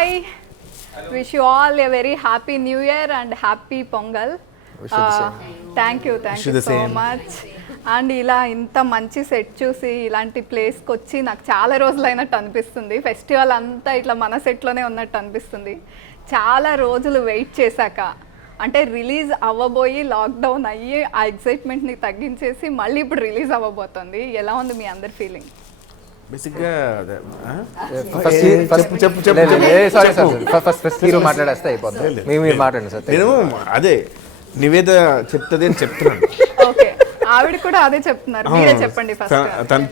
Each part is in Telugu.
Hi, wish you all a very happy new year and happy pongal. Thank you so much. And ఇలా ఇంత మంచి సెట్ చూసి ఇలాంటి ప్లేస్కి వచ్చి నాకు చాలా రోజులైనట్టు అనిపిస్తుంది. ఫెస్టివల్ అంతా ఇట్లా మన సెట్లోనే ఉన్నట్టు అనిపిస్తుంది. చాలా రోజులు వెయిట్ చేశాక, అంటే రిలీజ్ అవ్వబోయి లాక్డౌన్ అయ్యి ఆ ఎక్సైట్మెంట్ని తగ్గించేసి మళ్ళీ ఇప్పుడు రిలీజ్ అవ్వబోతుంది. ఎలా ఉంది మీ అందరి ఫీలింగ్? బేసిక్గా మాట్లాడేస్తే అయిపోతుంది. మీరు మాట్లాడండి సార్. నేను అదే నివేద చెప్తుంది అని చెప్తున్నాను. ఓకే, ఆవిడ కూడా అదే చెప్తున్నారు. మీరే చెప్పండి ఫస్ట్. తను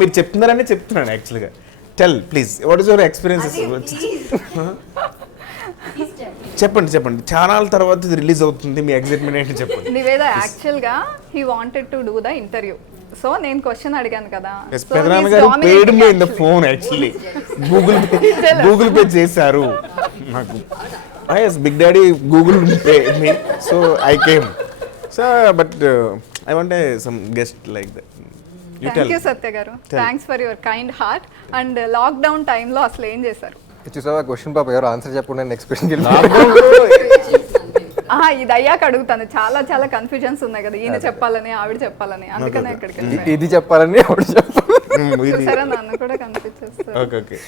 మీరు చెప్తున్నారని చెప్తున్నాను యాక్చువల్గా. Tell please, what is your experiences? చెప్పండి. చాలా తర్వాత ఇది రిలీజ్ అవుతుంది, మీ ఎక్సైట్మెంట్ ఏంటి చెప్పండి. నివేద యాక్చువల్గా he wanted to do the interview. So నేను క్వశ్చన్ అడిగాను కదా. పెదనాన్న గారు paid me in the phone actually. Google Pay చేశారు నాకు. yes, big daddy Google pay me, so I came. So but I want some guest like that. Thank you Satya garu. Thanks for your kind heart. And lockdown time lo aslu em chesaru? చూసావా క్వశ్చన్ పాప ఎవరు ఆన్సర్ చెప్పకుండా నెక్స్ట్ క్వశ్చన్ ఇది అయ్యాక అడుగుతాను. చాలా కన్ఫ్యూజన్స్ ఉన్నాయి కదా, ఈయన చెప్పాలని ఆవిడ చెప్పాలని, అందుకనే ఇక్కడికి ఇది చెప్పాలని ఆవిడ చెప్పాలి. సరే, నన్ను కూడా కనిపించేస్తారు. ఓకే,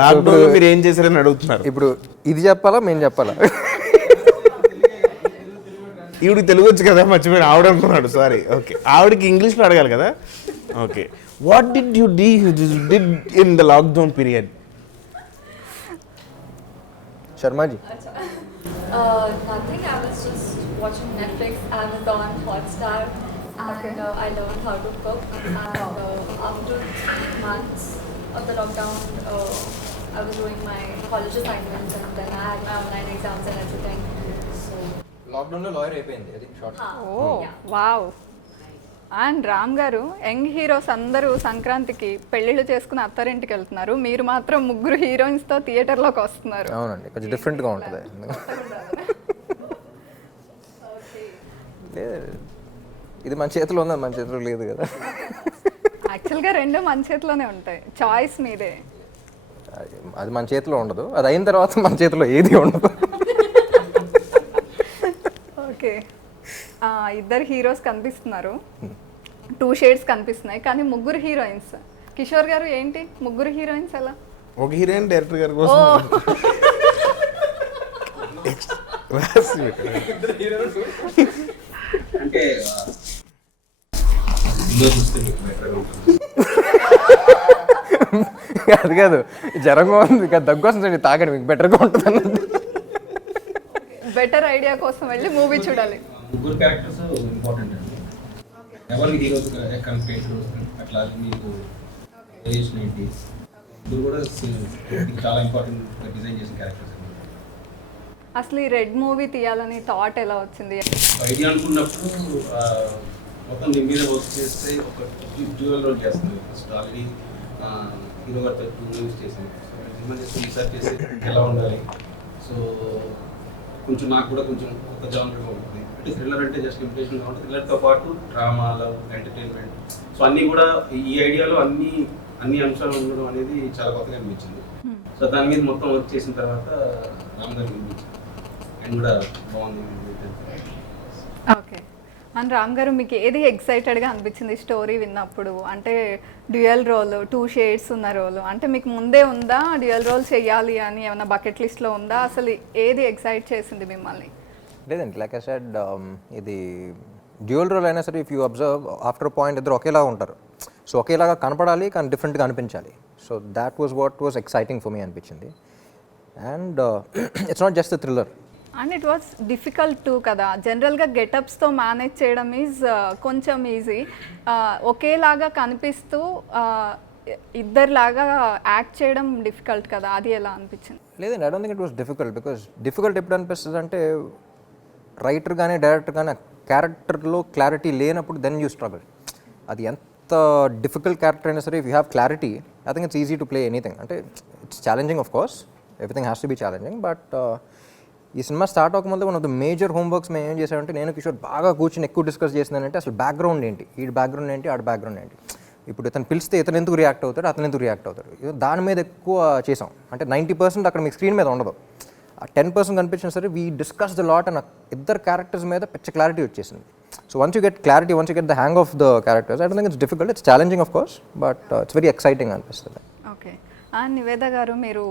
లాక్డౌన్ మీరు ఏం చేశారని అడుగుతున్నారు. ఇప్పుడు ఇది చెప్పాలా మేము చెప్పాలా? ఈవిడికి తెలుగు వచ్చు కదా, మర్చిపోయిన ఆవిడ అనుకున్నాడు. సారీ. ఓకే, ఆవిడకి ఇంగ్లీష్లో అడగాలి కదా. Okay, what did you did in the lockdown period? Sharmaji. Nothing. I was just watching Netflix, Amazon, Hotstar, and I learned how to cook. And after 3 months of the lockdown, I was doing my college assignments, and then I had my online exams and everything. So lockdown లో లాయర్ అయిపోయింది. అది short. Oh wow. And Ram గారు, యంగ్ హీరోస్ అందరూ సంక్రాంతికి పెళ్లిళ్ళు చేసుకుని అత్తారింటికి వెళ్తున్నారు, మీరు మాత్రం ముగ్గురు హీరోయిన్స్తో థియేటర్లోకి వస్తున్నారు. అవునండి, కొంచెం డిఫరెంట్గా ఉంటుంది. ఇది మన చేతిలో ఉంది, మన చేతిలో లేదు కదా. యాక్చువల్గా రెండు మన చేతిలోనే ఉంటాయి, చాయిస్ మీదే. అది మన చేతిలో ఉండదు, అది అయిన తర్వాత మన చేతిలో ఏది ఉండదు. ఓకే, ఇద్దరు హీరోస్ కనిపిస్తున్నారు, 2 షేడ్స్ కనిపిస్తున్నాయి, కానీ ముగ్గురు హీరోయిన్స్. కిషోర్ గారు ఏంటి ముగ్గురు హీరోయిన్స్ ఎలా? ఒక హీరోయిన్ డైరెక్టర్ గారి కోసం అంటే అది కాదు, జ్వరంగా ఉంది, దగ్గు వస్తుంది, తాగండి మీకు బెటర్గా ఉంటుంది అన్నది. బెటర్ ఐడియా కోసం వెళ్ళి మూవీ చూడాలి. ముగ్గురు క్యారెక్టర్స్ ఇంపార్టెంట్ అండి. ఎవరికి హీరోస్ కన్ఫ్లిక్ట్ అట్లా మీకు రిలేషన్ ఏంటి, ఇది కూడా చాలా ఇంపార్టెంట్ డిజైన్ చేసిన క్యారెక్టర్స్. అసలు ఈ రెడ్ మూవీ తీయాలని థాట్ ఎలా వచ్చింది? ఐడియా అనుకున్నప్పుడు మొత్తం దీని మీద వర్క్ చేస్తే ఒక డ్యూయల్ రోల్ చేస్తుంది. ఫస్ట్ ఆల్రెడీ హీరో గారితో 2 మూవీస్ చేసాను. సో రీసెర్చ్ చేసి ఎలా ఉండాలి. సో కొంచెం నాకు కూడా కొంచెం ఒక జానర్గా ఉంటుంది. అంటే థ్రిల్లర్ అంటే జస్ట్ ఇంప్రెషన్గా ఉంటుంది. థ్రిల్లర్తో పాటు డ్రామా, లవ్, ఎంటర్టైన్మెంట్, సో అన్నీ కూడా ఈ ఐడియాలో అన్ని అంశాలు ఉండడం అనేది చాలా కొత్తగా అనిపించింది. సో దాని మీద మొత్తం వర్క్ చేసిన తర్వాత రామ్ గారు అనిపించింది అండ్ కూడా బాగుంది. ఓకే, అండ్ రామ్ గారు మీకు ఏది ఎక్సైటెడ్గా అనిపించింది స్టోరీ విన్నప్పుడు? అంటే డ్యూయల్ రోల్, 2 షేడ్స్ ఉన్న రోల్, అంటే మీకు ముందే ఉందా డ్యూయల్ రోల్ చేయాలి అని? ఏమైనా బకెట్ లిస్ట్లో ఉందా? అసలు ఏది ఎక్సైట్ చేసింది మిమ్మల్ని? లేదండి, లైక్ ఐ సెడ్, ఇది డ్యూయల్ రోల్ అయినా సరే, if you observe after point ఇద్దరు ఒకేలాగా ఉంటారు. సో ఒకేలాగా కనపడాలి కానీ డిఫరెంట్గా అనిపించాలి. So that was what was exciting for me అనిపించింది. And it's not just the thriller. And it was difficult to కదా, జనరల్గా గెటప్స్తో మేనేజ్ చేయడం ఈజ్ కొంచెం ఈజీ. ఒకేలాగా కనిపిస్తూ ఇద్దరిలాగా యాక్ట్ చేయడం డిఫికల్ట్ కదా, అది ఎలా అనిపించింది? లేదండి, I don't think it was difficult. Because difficult ఎప్పుడు అనిపిస్తుంది అంటే, రైటర్ కానీ డైరెక్టర్ కానీ క్యారెక్టర్లో క్లారిటీ లేనప్పుడు దెన్ యూ స్ట్రగుల్. అది ఎంత డిఫికల్ట్ క్యారెక్టర్ అయినా సరే, if you have clarity, I think it's easy to play anything. అంటే it's challenging, of course everything has to be challenging. But ఈ సినిమా స్టార్ట్ అవ్వకముందు one of the major homeworks మేము ఏం చేసామంటే, నేను కిషోర్ బాగా కూర్చొని ఎక్కువ డిస్కస్ చేసిందంటే అసలు బ్యాక్గ్రౌండ్ ఏంటి, ఈ బ్యాక్గ్రౌండ్ ఏంటి, ఆడ బ్యాక్గ్రౌండ్ ఏంటి. ఇప్పుడు ఇతను పిలిస్తే ఇతను ఎందుకు రియాక్ట్ అవుతాడు, అతను ఎందుకు రియాక్ట్ అవుతాడు, దాని మీద ఎక్కువ చేసాం. అంటే 90% అక్కడ మీకు స్క్రీన్ మీద ఉండదు, ఆ 10% కనిపించినా సరే we discuss the lot and ఇద్దరు క్యారెక్టర్స్ మీద పిచ్చ క్లారిటీ వచ్చేసింది. So once you get clarity, once you get the hang of the characters, I don't think it's difficult, it's challenging of course, but it's very exciting అనిపిస్తుంది. ఓకే. అండ్ నివేద గారు మీరు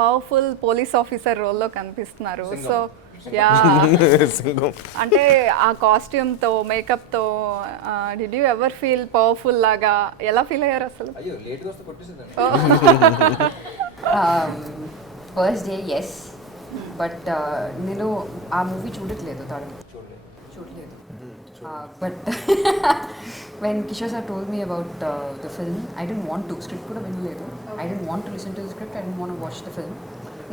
పవర్ఫుల్ పోలీస్ ఆఫీసర్ రోల్లో కనిపిస్తున్నారు. సో యా, అంటే ఆ కాస్ట్యూమ్తో మేకప్తో did you ever feel powerful లాగా ఎలా ఫీల్ అయ్యారు అసలు? ఫస్ట్ డే ఎస్, బట్ నేను ఆ మూవీ చూడట్లేదు, చూడలేదు. But when Kishore sir told me about the film, I don't want to, script కూడా వినలేదు, I don't want to listen to the script, I don't want to watch the film.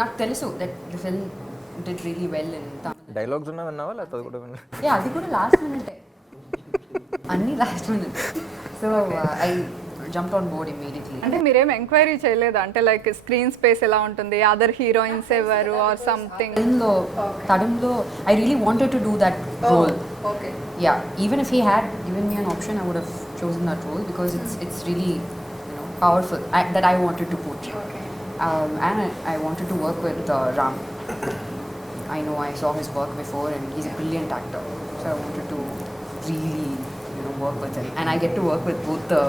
నాకు తెలుసు that the film did really well in Tamil. Dialogues ఉన్నా విన్నావా లేకపోతే కూడా విన్నా? Yeah, అది కూడా లాస్ట్ మినిట్, అన్నీ last minute. So I jumped on board immediately. అంటే మీరేం ఎంక్వైరీ చేయలేదు అంటే లైక్ స్క్రీన్ స్పేస్ ఎలా ఉంటుంది, అదర్ హీరోయిన్స్ ఎవరు ఆర్ సంథింగ్? తడంలో I really wanted to do that role. Okay. Yeah, even if he had given me an option, I would have chosen that role because it's really, you know, powerful, that I wanted to portray. Okay. And I wanted to work with Ram. I know I saw his work before and he's a brilliant actor, so I wanted to really, you know, work with him, and I get to work with both the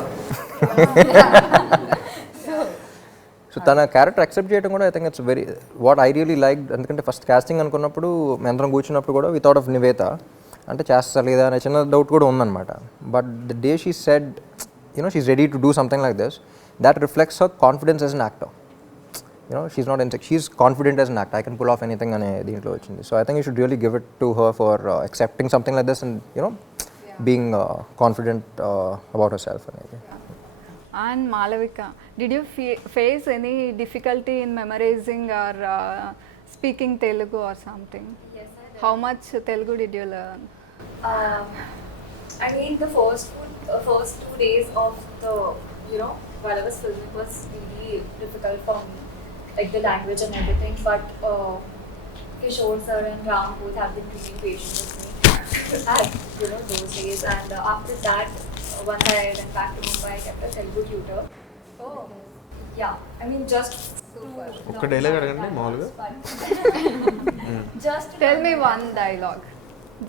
so తన క్యారెక్టర్ యాక్సెప్ట్ చేయడం కూడా I think it's very what I really like. ఎందుకంటే ఫస్ట్ కాస్టింగ్ అనుకున్నప్పుడు మేమందరం కూర్చున్నప్పుడు కూడా వి థాట్ ఆఫ్ నివేత, అంటే చేస్తా లేదా అనే చిన్న డౌట్ కూడా ఉందన్నమాట. But the day she said, you know she is ready to do something like this, that reflects her confidence as an actor. You know, she's not insecure, she's confident as an actor, I can pull off anything ane deentlo vachindi. So I think you should really give it to her for accepting something like this and, you know, being confident about herself. And Malavika, did you face any difficulty in memorizing or speaking Telugu or something? Yes, I did. How much Telugu did you learn? I mean, the first 2 days of the, you know, while I was filming was really difficult for me, like the language and everything. But Kishore sir and Ram both have been really patient with me at, you know, those days. And after that, once I went back to Mumbai, I kept a Telugu tutor. Oh, Yeah, I mean, just super. ఒక్క డైలాగ్ అడగండి మామూలుగా. just Tell me one dialogue,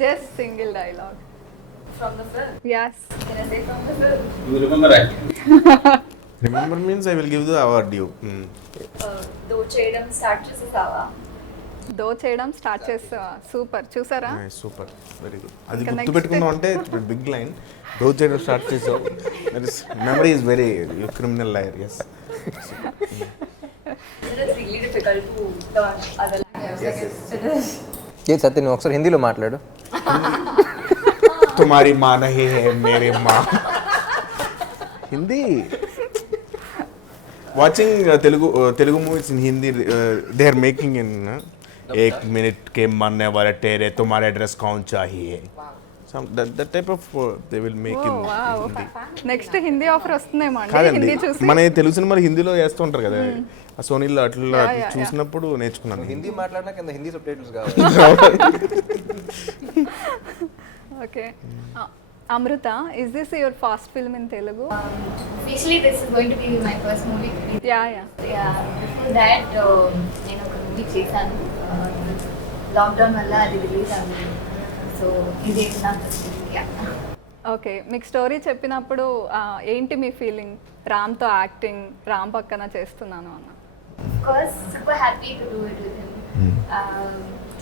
just single dialogue. from the film. Yes. Can I say from the film? You remember that? Remember means I will give the award you. Though చేయడం స్టార్ట్ చేసేసావా? దో చేయడం స్టార్ట్ చేస్తావా? సూపర్. చూసారా? Super, very good. అది ఇంకా గుర్తు next. పెట్టుకున్నావు అంటే బిగ్ లైన్. రోజు చేయడం స్టార్ట్ చేసావు. Memory is very criminal liar. Yes. It is really difficult to learn other languages. It is. ఏ సత్య నువ్వు ఒకసారి హిందీలో మాట్లాడు. తుమారి మా నహీ హై మేరే మా. Hindi watching Telugu movies in Hindi, they are making in एक मिनट के मरने वाले तेरे तुम्हारे एड्रेस कौन चाहिए, that type of they will make in Hindi. Next Hindi offer వస్తుందేమో అండి. కాదండి, హిందీ చూసి మన తెలుగు సినిమాలు హిందీలో వేస్తూ ఉంటారు కదా, ఆ సోనీలో అట్లా Yeah, yeah. చూసినప్పుడు నేర్చుకున్నాను. హిందీ మాట్లాడినా కింద హిందీ సబ్ టైటిల్స్ కావాలి. Okay. Amrita, is this your first film in Telugu? Officially, this is going to be my first movie. Yeah. Yeah. Before that, నేను ఒక మూవీ చేశాను. లాక్డౌన్ వల్ల అది రిలీజ్ అవ్వలేదు. సో ఇది నా ఫస్ట్ మూవీ. ఓకే, మీకు స్టోరీ చెప్పినప్పుడు ఏంటి మీ ఫీలింగ్? రామ్తో యాక్టింగ్, రామ్ పక్కన చేస్తున్నాను అన్న. Of course, super happy to do it with him.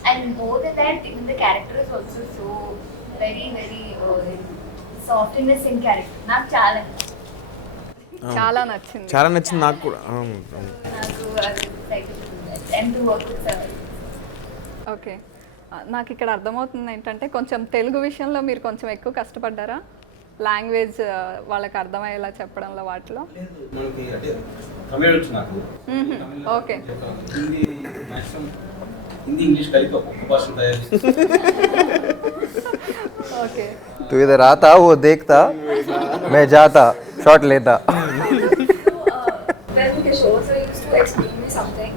And more than that, even the character is also so very, very softness in character. నాకు చాలా చాలా నచ్చింది. చాలా నచ్చింది నాకు కూడా. నాకు అది excited to do that and to work with sir. Okay, నాకు ఇక్కడ అర్థమవుతుంది ఏంటంటే కొంచెం తెలుగు విషయంలో మీరు కొంచెం ఎక్కువ కష్టపడ్డారా? లాంగ్వేజ్ వాళ్ళకి అర్థమయ్యేలా చెప్పడంలో వాటిలో. మనకి అంటే తమిళ వచ్చు నాకు. Okay. Hindi maximum Hindi English కలిపి ఒక్కొక్క భాష తయారు చేసి ఓకే. तू इधर आता वो देखता मैं जाता शॉट लेता. When Kishore sir used to explain me something,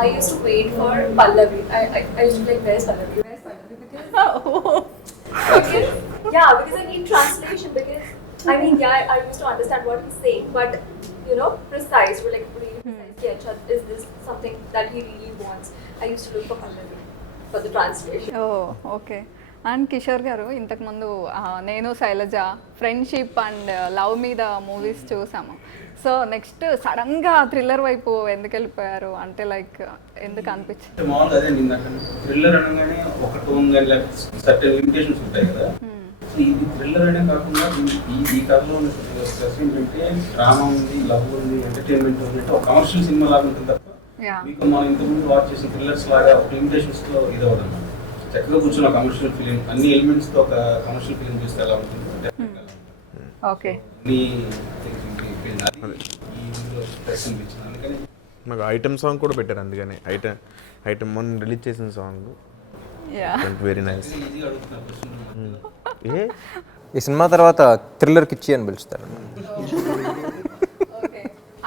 I used to wait for Pallavi. I used to be like, where's Pallavi? Where's Pallavi? Because yeah, because I need translation. Because I mean, yeah, I used to understand what he's saying, but you know, precise, we're like really precise. Yeah, Chad, is this something that he really wants? I used to look for Pallavi for the translation. Oh okay. And Kishore గారు ఇంతకుముందు నేను శైలజ ఫ్రెండ్షిప్ అండ్ లవ్ మీద మూవీస్ చూసాము. సో నెక్స్ట్ సడన్గా థ్రిల్లర్ వైపు ఎందుకు వెళ్ళిపోయారు అంటే లైక్ ఎందుకు అనిపించింది? మామూలుగా అదే నిన్న థ్రిల్లర్ అనగానే ఒక టోన్ కానీ సర్టెన్ లిమిటేషన్స్ ఉంటాయి కదా. సో ఇది థ్రిల్లర్ అనే కాకుండా ఈ కథలో ఉన్న స్ట్రెస్ ఏంటంటే డ్రామా ఉంది, లవ్ ఉంది, ఎంటర్టైన్మెంట్ ఉంది, అంటే ఒక కమర్షియల్ సినిమా లాగా ఉంటుంది తప్ప మీకు మనం ఇంతకుముందు వాచ్ చేసిన థ్రిల్లర్స్ లాగా ఒక లిమిటేషన్స్లో ఇది అవ్వదు. చక్కగా కూర్చున్న కమర్షియల్ ఫిలిం అన్ని ఎలిమెంట్స్తో ఒక కమర్షియల్ ఫిలిం చూస్తే ఎలా ఉంటుంది. ఓకే. నాకు ఐటమ్ సాంగ్ కూడా పెట్టారు, అందుకని ఐటమ్ మొన్న రిలీజ్ చేసిన సాంగ్ వెరీ నైస్. ఈ సినిమా తర్వాత థ్రిల్లర్ కిచ్చి అని పిలుస్తారు.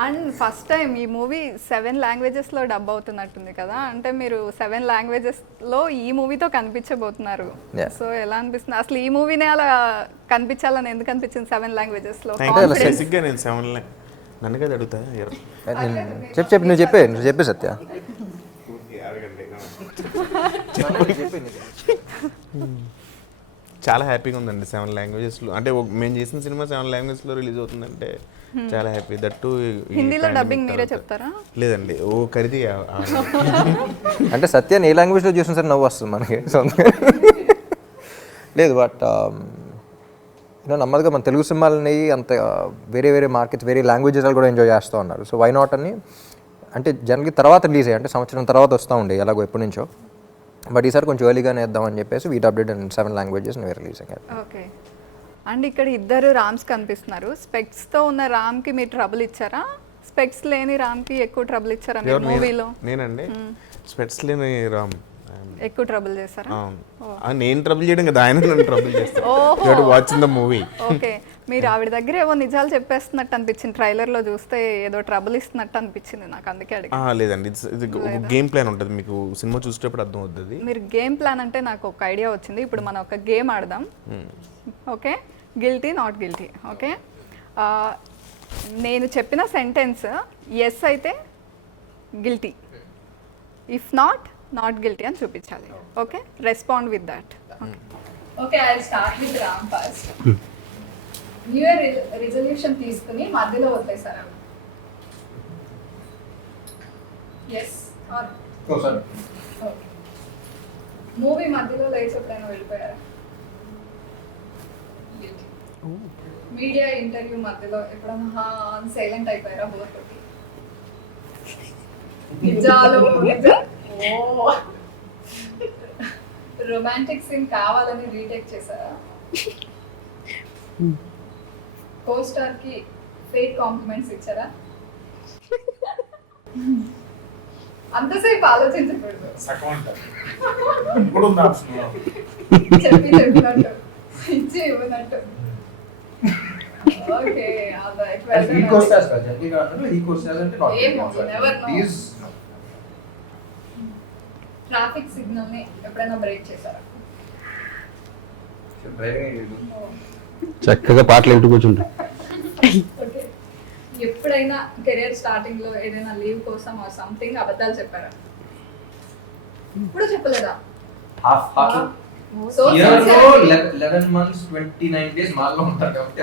అండ్ ఫస్ట్ టైం ఈ మూవీ 7 లాంగ్వేజెస్లో డబ్ అవుతున్నట్టుంది కదా, అంటే మీరు 7 లాంగ్వేజెస్లో ఈ మూవీతో కనిపించబోతున్నారు. సో ఎలా అనిపిస్తుంది అసలు ఈ మూవీనే అలా కనిపించాలని ఎందుకు అనిపించింది 7 లాంగ్వేజెస్లో? బేసిక్గా నేను 7 నన్ను కదా అడుగుతా. చెప్పు నువ్వు చెప్పే సత్య. చాలా హ్యాపీగా ఉందండి 7 లాంగ్వేజెస్లో. అంటే మేము చేసిన సినిమా 7 లాంగ్వేజ్లో రిలీజ్ అవుతుందంటే చాలా హ్యాపీ. దట్టు హిందీలో డబ్బింగ్ మీరే చెప్తారా? లేదండి, ఓ ఖరీది. అంటే సత్యాన్ని ఏ లాంగ్వేజ్లో చూసిన సరే నవ్వు వస్తుంది మనకి. లేదు బట్ నమ్మదుగా మన తెలుగు సినిమాలని అంత వేరే వేరే మార్కెట్స్ వేరే లాంగ్వేజెస్ కూడా ఎంజాయ్ చేస్తూ ఉన్నారు. సో వై నాట్ అని అంటే జనరల్గా తర్వాత రిలీజ్ అయ్యాయి, అంటే సంవత్సరం తర్వాత వస్తూ ఉండే ఎలాగో ఎప్పటి నుంచో. బట్ ఈసారి కొంచెం ఎర్లీగానే వేద్దామని చెప్పేసి వీ డబ్డెడ్ అండ్ 7 లాంగ్వేజెస్ రిలీజ్ అయ్యారు. ఓకే. అండ్ ఇక్కడ ఇద్దరు రామ్స్ కనిపిస్తున్నారు. స్పెక్స్తో ఉన్న రామ్కి మీరు ట్రబుల్ ఇచ్చారా? స్పెక్స్ లేని రామ్కి ఎక్కువ ట్రబుల్ ఇచ్చారా మీరు మూవీలో? నేనండి స్పెక్స్ లేని రామ్ ఎక్కువ ట్రబుల్ చేశారా? నేను ట్రబుల్ చేయడం కదా, ఆయన నన్ను ట్రబుల్ చేస్తాను. Watching the movie. ఓకే. మీరు ఆవిడ దగ్గర ఏవో నిజాలు చెప్పేస్తున్నట్టు అనిపించింది, ట్రైలర్లో చూస్తే ఏదో ట్రబుల్ ఇస్తున్నట్టు అనిపించింది నాకు, అందుకే అడిగి. లేదండి, ఇది ఒక గేమ్ ప్లాన్ ఉంటుంది, మీకు సినిమా చూసేటప్పుడు అర్థం అవుతుంది. మీరు గేమ్ ప్లాన్ అంటే నాకు ఒక ఐడియా వచ్చింది. ఇప్పుడు మనం ఒక గేమ్ ఆడదాం. Okay, guilty not guilty. Okay, నేను చెప్పిన సెంటెన్స్ ఎస్ అయితే గిల్టీ, ఇఫ్ నాట్ గిల్టీ అని చూపించాలి. Okay, respond with that. Okay, I will start with Ram first. New year resolution తీసుకుని మధ్యలో వదిలేసారా? Yes or okay. మూవీ మధ్యలో లేచి ఎప్పుడైనా వెళ్ళిపోయారా? మీడియా ఇంటర్వ్యూ మధ్యలో ఎప్పుడైనా సైలెంట్ అయిపోయారా? బోర్ కొట్టి నిజాలు రొమాంటిక్ సీన్ కావాలని రీటేక్ చేశారా? కోస్టార్ కి ఫేక్ కాంప్లిమెంట్స్ ఇచ్చారా? అంతసేపు ఆలోచించకూడదు, చెప్పినట్టు ఇచ్చి ఇవ్వనట్టు. ఓకే, ట్రాఫిక్ సిగ్నల్ ని ఎప్పుడైనా బ్రేక్ చేశారా? చక్కగా పాటలు వింటూ కూర్చుంటాం. ఓకే, ఎప్పుడైనా కెరియర్ స్టార్టింగ్ లో ఏదైనా లీవ్ కోసం ఆర్ సంథింగ్ అబద్ధాలు చెప్పారా? ఇప్పుడు చెప్పలేదా? సో 11 months 29 days మాల్లో ఉంటారు కాబట్టి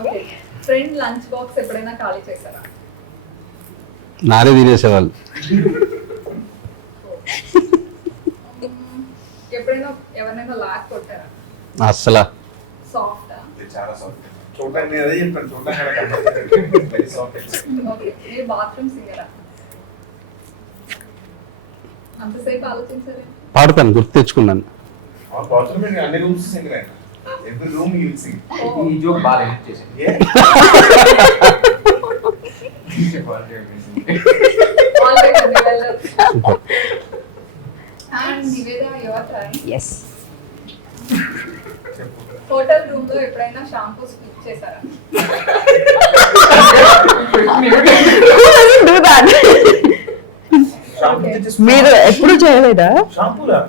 ఓకే, ఫ్రెండ్ లంచ్ బాక్స్ ఎప్పుడైనా ఖాళీ చేశారా? నారే తినేసేవాళ్ళు. ఎప్పుడైనా ఎవరినైనా లాక్ కొట్టారా? అస్సలా సాఫ్టా? చాలా సాఫ్ట్. చూడండి అదే చెప్పాను, చూడండి వెరీ సాఫ్ట్. ఓకే, మీరు బాత్రూమ్ సింగరా? అంతసేపు ఆలోచించారు? పాడతాను, గుర్తు తెచ్చుకున్నాను. బాత్రూమ్ అన్ని రూమ్స్ సింగర్ అయినా every room you will sing. ఈ జోక్ బాగా హెల్ప్ చేసింది. And Niveda your turn. Yes. Hotel room లో ఎప్పుడైనా షాంపూ స్కిప్ చేశారా? Do that. మీరు ఎప్పుడు చేయలేదా? షాంపూలా?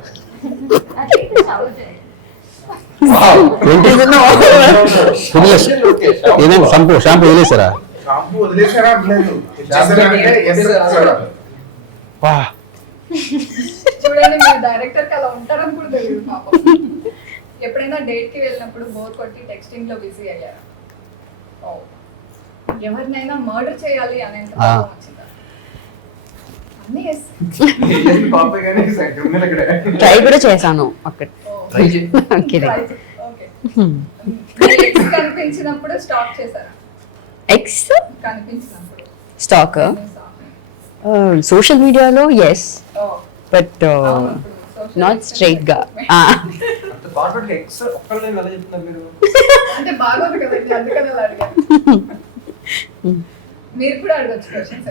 I think the shower gel. ఏదైనా షాంపూ వదిలేసారా? షాంపూ వదిలేసారా అనలేదు. ఇచ్చేసారా అంటే yes అన్నాడు. వా, చూడండి మీరు డైరెక్టర్ కి అలా ఉంటారని కూడా తెలియదు పాపం. ఎప్పుడైనా డేట్ కి వెళ్ళినప్పుడు బోర్ కొట్టి టెక్స్టింగ్ లో బిజీ అయ్యారా? ఓ, ఎవరినైనా మర్డర్ చేయాలి అనేంత కోపం వచ్చిందా? అన్నీ yes. ట్రై కూడా చేశాను అక్కడ. Try చే- okay. మీ ex కనిపించినప్పుడు స్టాప్ చేశారా? ఎక్స్ కనిపించినప్పుడు స్టాక్ సోషల్ మీడియాలో yes, Oh. But not straight గా. అంటే బాగోదు కదండి, అందుకని అలా అడిగాను. మీరు కూడా అడగచ్చు క్వశ్చన్స్.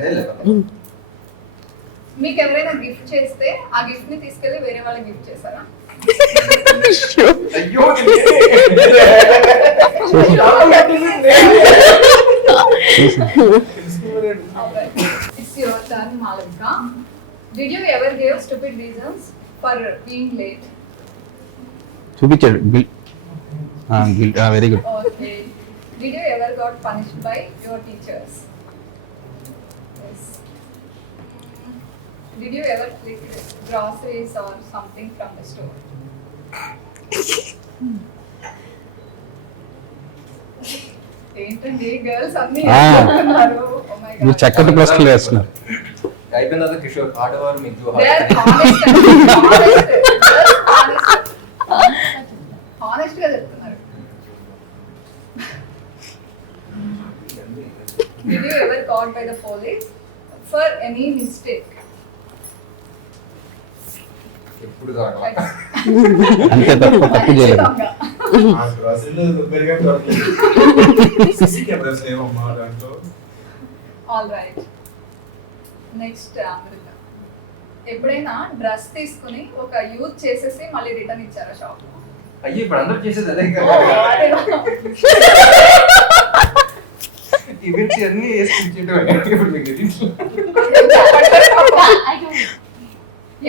మీకు ఎవరైనా గిఫ్ట్ చేస్తే ఆ గిఫ్ట్ ని తీసుకెళ్లి వేరే వాళ్ళకి గిఫ్ట్ చేశారా? It's your turn, Malavika. Did you ever give stupid reasons for being late? చూపించాడు guilt. Very good. Okay. Did you ever got punished by your teachers? Yes. Did you ever click groceries or something from the store? ఏంటండి గర్ల్స్ అన్ని చెప్తున్నారు? Oh my God. మీరు చక్కటి ప్రశ్నలు వేస్తున్నారు. అయిపోయిన కిషోర్ ఆడవారు మీకు They are honest and honest. Honest గా చెప్తున్నారు. Did you ever caught by the police for any mistake? ఎప్పుడు కాదు. అంతే, తప్పు చేయలేదు. ఆ గ్రాసరీలో దగ్గరగా దొరకలేదు. సిసి కెమెరాస్ లేవమ్మా దాంట్లో. All right. Next, అమృత. ఎప్పుడైనా డ్రెస్ తీసుకుని ఒక యూజ్ చేసేసి మళ్ళీ రిటర్న్ ఇచ్చారా షాప్? అయ్యి ఇప్పుడు అందరూ చేసేది అదే ఈవెంట్స్ అన్ని వేసుకుంటే ఇప్పుడు మీకు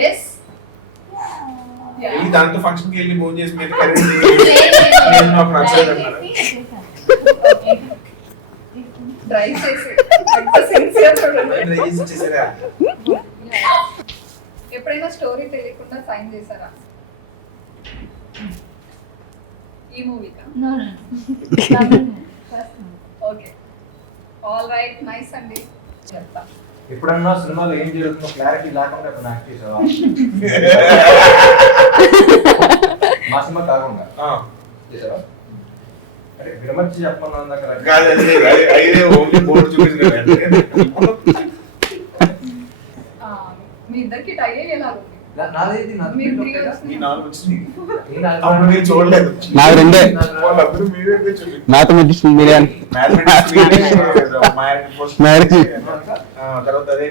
Yes. వెళ్ళి దాంతో ఫంక్షన్ కి వెళ్ళి భోజనం చేసి మీద కరెంట్ నేను నాకు నచ్చలేదు అన్నారు. డ్రైవ్ చేసి ఎంత సిన్సియర్ చూడండి. ట్రై చేసి చేసారా? ఎప్పుడైనా స్టోరీ తెలియకుండా సైన్ చేశారా? ఈ మూవీకా? ఓకే. ఆల్ రైట్, నైస్ అండి. చెప్తా. ఎప్పుడన్నా సినిమాలో ఏం జరుగుతుందో క్లారిటీ లేకుండా ఇప్పుడు యాక్ట్ చేసావా? మా సినిమా కాకుండా చేసావా? అరే విడమర్చి చెప్పమన్నా దగ్గర కాదు, అదే ఓన్లీ బోర్డు చూపించారు. మీ ఇద్దరికి టై అయ్యేలాగుంది. నాదేది మీ three వచ్చింది. ఈ నాలుగు వచ్చింది. అప్పుడు మీరు చూడలేదు. నాకు రెండే. వాళ్ళందరూ మీరే చూపించారు. మ్యాథమెటిక్స్ మీరే అని. Marriage. తర్వాత అదే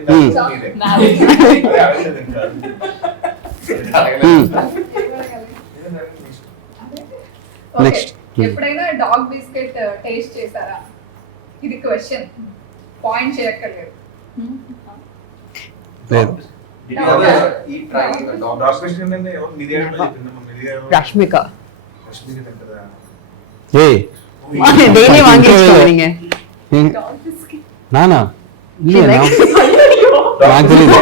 Next. ఎప్పుడైనా డాగ్ బిస్కెట్ టేస్ట్ చేశారా? ఇది క్వశ్చన్, పాయింట్ చేయక్కర్లేదు. లేదు. ரஷ்மிகா ஏய் டெய்லி வாங்கிட்டு வரீங்க డాగ్ బిస్కెట్ நானா இல்லையா నాకు తెలియదు.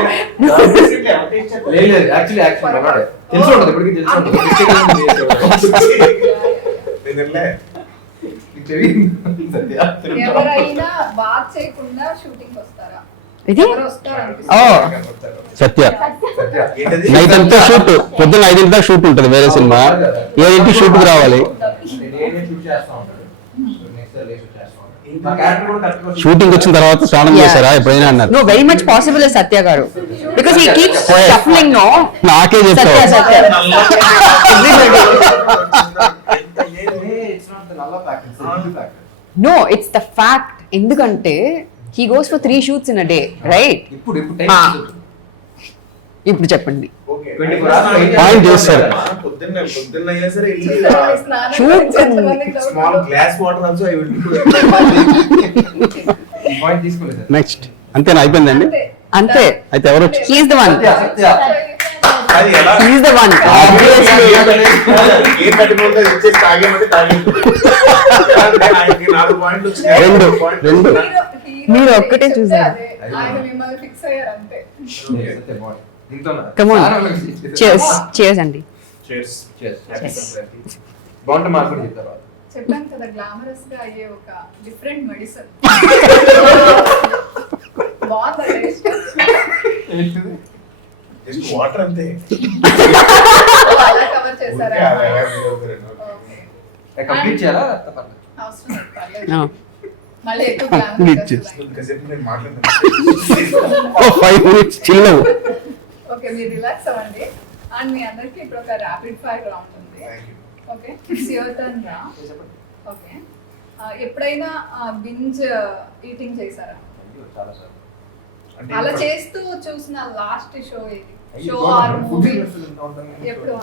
లేదు యాక్చువల్లీ మనోడే తెలుసు ఉంటుంది ఇప్పటికీ తెలుసు ఉంటుంది ఎవరైనా బాత్ చేయకుండా షూటింగ్ వస్తారా? ఇది ఎవరు వస్తారు ఓ సత్య నైట్ అంతా షూట్, పొద్దున్న 5 గంటలకు షూట్ ఉంటుంది వేరే సినిమా, 7 షూట్కి రావాలి. షూటింగ్ వచ్చిన తర్వాత స్నానం చేశారా ఎప్పుడైనా అన్నారు. No very much possible Satya గారు because he keeps shuffling. No నాకే సత్య చెప్తావు. Satya no it's the fact. ఎందుకంటే he goes for 3 shoots in a day, right? ఇప్పుడు చెప్పండి. పాయింట్ చేస్తారు. పొద్దున్న అయినా సరే small glass water also I will point తీసుకోలేదు. నెక్స్ట్ అంతేనా, అయిపోయిందండి. అంతే. అయితే ఎవరు he is the one. Satya అది ఎలా He's the one. Obviously. ఏం కట్టుకుంటే ఇచ్చేసి తాగేమంటే తాగేది. ఆయనకి 4 పాయింట్లు వచ్చినాయి. రెండు. మీరు ఒక్కటే చూసారు. ఆయన మిమ్మల్ని ఫిక్స్ అయ్యారు అంతే. Come on. Cheers. Cheers అండి. Cheers. బాగుంటే మాకు కూడా చెప్తారు. చెప్పాను కదా గ్లామరస్ గా అయ్యే ఒక డిఫరెంట్ మెడిసిన్. బాగుంది టేస్ట్. జస్ట్ వాటర్ అంతే. అలా కవర్ చేశారా? ఓకే. కంప్లీట్ చేయాలా? అవసరం లేదు, పర్లేదు. No. మళ్ళీ ఎక్కువ గ్లామర్. ఇంతసేపు నేను మాట్లాడుతున్నాను. 5 minutes chill అవ్వు. ఓకే, మీరు రిలాక్స్ అవ్వండి. అండ్ మీ అందరికి ఇప్పుడు ఒక ర్యాపిడ్ ఫైర్ రౌండ్ ఉంది. ఓకే, ఇట్స్ యువర్ టర్న్ రా. ఓకే, ఎప్పుడైనా బింజ్ ఈటింగ్ చేశారా? అలా చేస్తూ చూసిన లాస్ట్ షో ఏది? షో ఆర్ మూవీ ఎప్పుడు?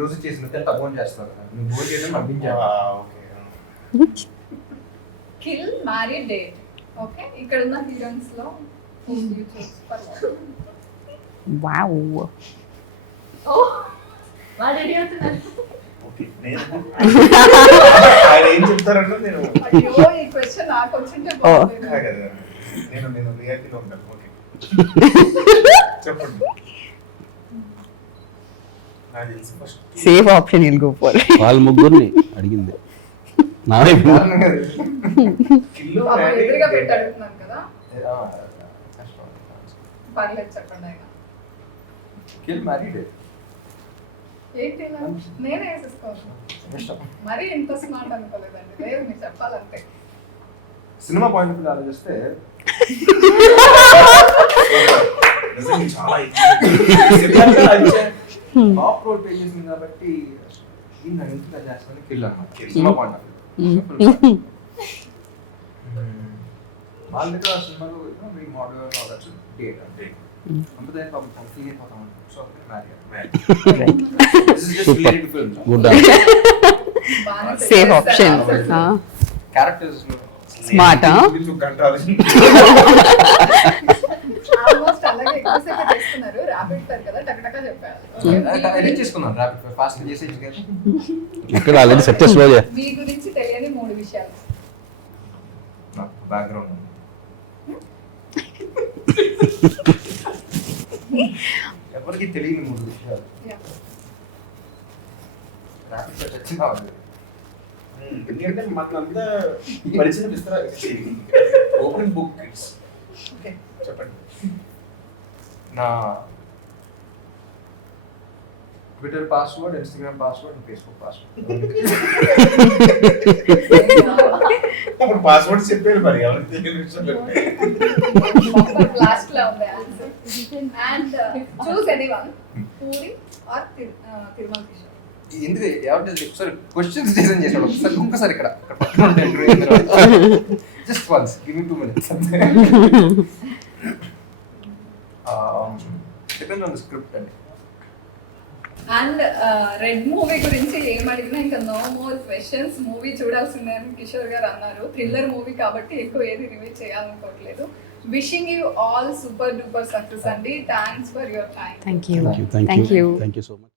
రోజు చేసిన ఫోన్ చేస్తారు. ఫోన్ చేయడం నాకు కిల్ మ్యారీ డేట్. ఓకే, ఇక్కడ ఉన్న హీరోయిన్స్ లో Wow. ఆయన ఏం చెప్తారన్నా నేను అయ్యో ఈ క్వశ్చన్ నాకు వచ్చింటే బాగుంది. కదా నేను రియాలిటీలో ఉంటాను. ఓకే చెప్పండి. నాకు తెలిసి first Safe option you'll go for. వాళ్ళ ముగ్గురిని అడిగింది నా వైపు. కిల్లు పాపం మ్యారీ ఎదురుగా డేట్. పెట్టి అడుగుతున్నాను కదా, పర్లేదు చెప్పండి. ఆయన కిల్ మ్యారీడ్ ఏంటి ఇలా? నేనే వేసేసుకోవచ్చు. మరీ ఇంత స్మార్ట్ అనుకోలేదండి. లేదు, మీరు చెప్పాలంటే. సినిమా పాయింట్ ఆఫ్ వ్యూ ఆలోచిస్తే నిజంగా చాలా టాప్ రోల్ పే చేసింది కాబట్టి దీన్ని ఇంట్లో చేస్తాను కిల్ అన్నమాట. సినిమా పాయింట్ ఆఫ్ వ్యూ వాళ్ళ దగ్గర ఆ సినిమాలో మీ మోడల్ అవ్వచ్చు డేట్ అంటే అంతే ఫీల్ అయిపోతాం. సో గుడ్ బాగానే Safe చెప్పేస్తారు option. answers. Characters Smart, huh? Almost అలాగే ఎక్కువసేపు చేస్తున్నారు. ర్యాపిడ్ ఫైర్ కదా, టకటకా చెప్పారు. ఎడిట్ చేసుకున్నాను ర్యాపిడ్ ఫాస్ట్ చేసేది కదా. ఎక్కడ ఆల్రెడీ సక్సెస్ఫుల్ అయ్యా. మీ గురించి తెలియని 3 విషయాలు. నాకు బ్యాక్గ్రౌండ్ ఎవరికి తెలియని 3 విషయాలు. Yeah. ర్యాపిడ్ ఫైర్ వచ్చిందా ఎందుకంటే మాకు అంతా పరిచయం ఇస్తారా? Open book kids. ఓకే చెప్పండి. నా Twitter password, Instagram password, Facebook password. అప్పుడు పాస్వర్డ్ చెప్పారు మరి ఎవరికి తెలియని విషయాలు. లాస్ట్ లో ఉంది answer. And choose anyone, Puri or Tirumala Kishore. ఎందుకు ఎవరు ఒకసారి క్వశ్చన్స్ డిజైన్ చేశాడు. ఒకసారి ఇక్కడ పక్కన ఉంటాయి. Just once give me 2 minutes. Depend on the script అండి. అండ్ రెడ్ మూవీ గురించి ఏమడిగినా ఇంకా నో మోర్ క్వశ్చన్స్. మూవీ చూడాల్సిందే అని కిషోర్ గారు అన్నారు. థ్రిల్లర్ మూవీ కాబట్టి ఎక్కువ ఏది రివీల్ చేయాలనుకోవట్లేదు. Wishing you all super duper success అండి. Thanks for your time. Thank you. Thank you. Thank you. Thank you so much.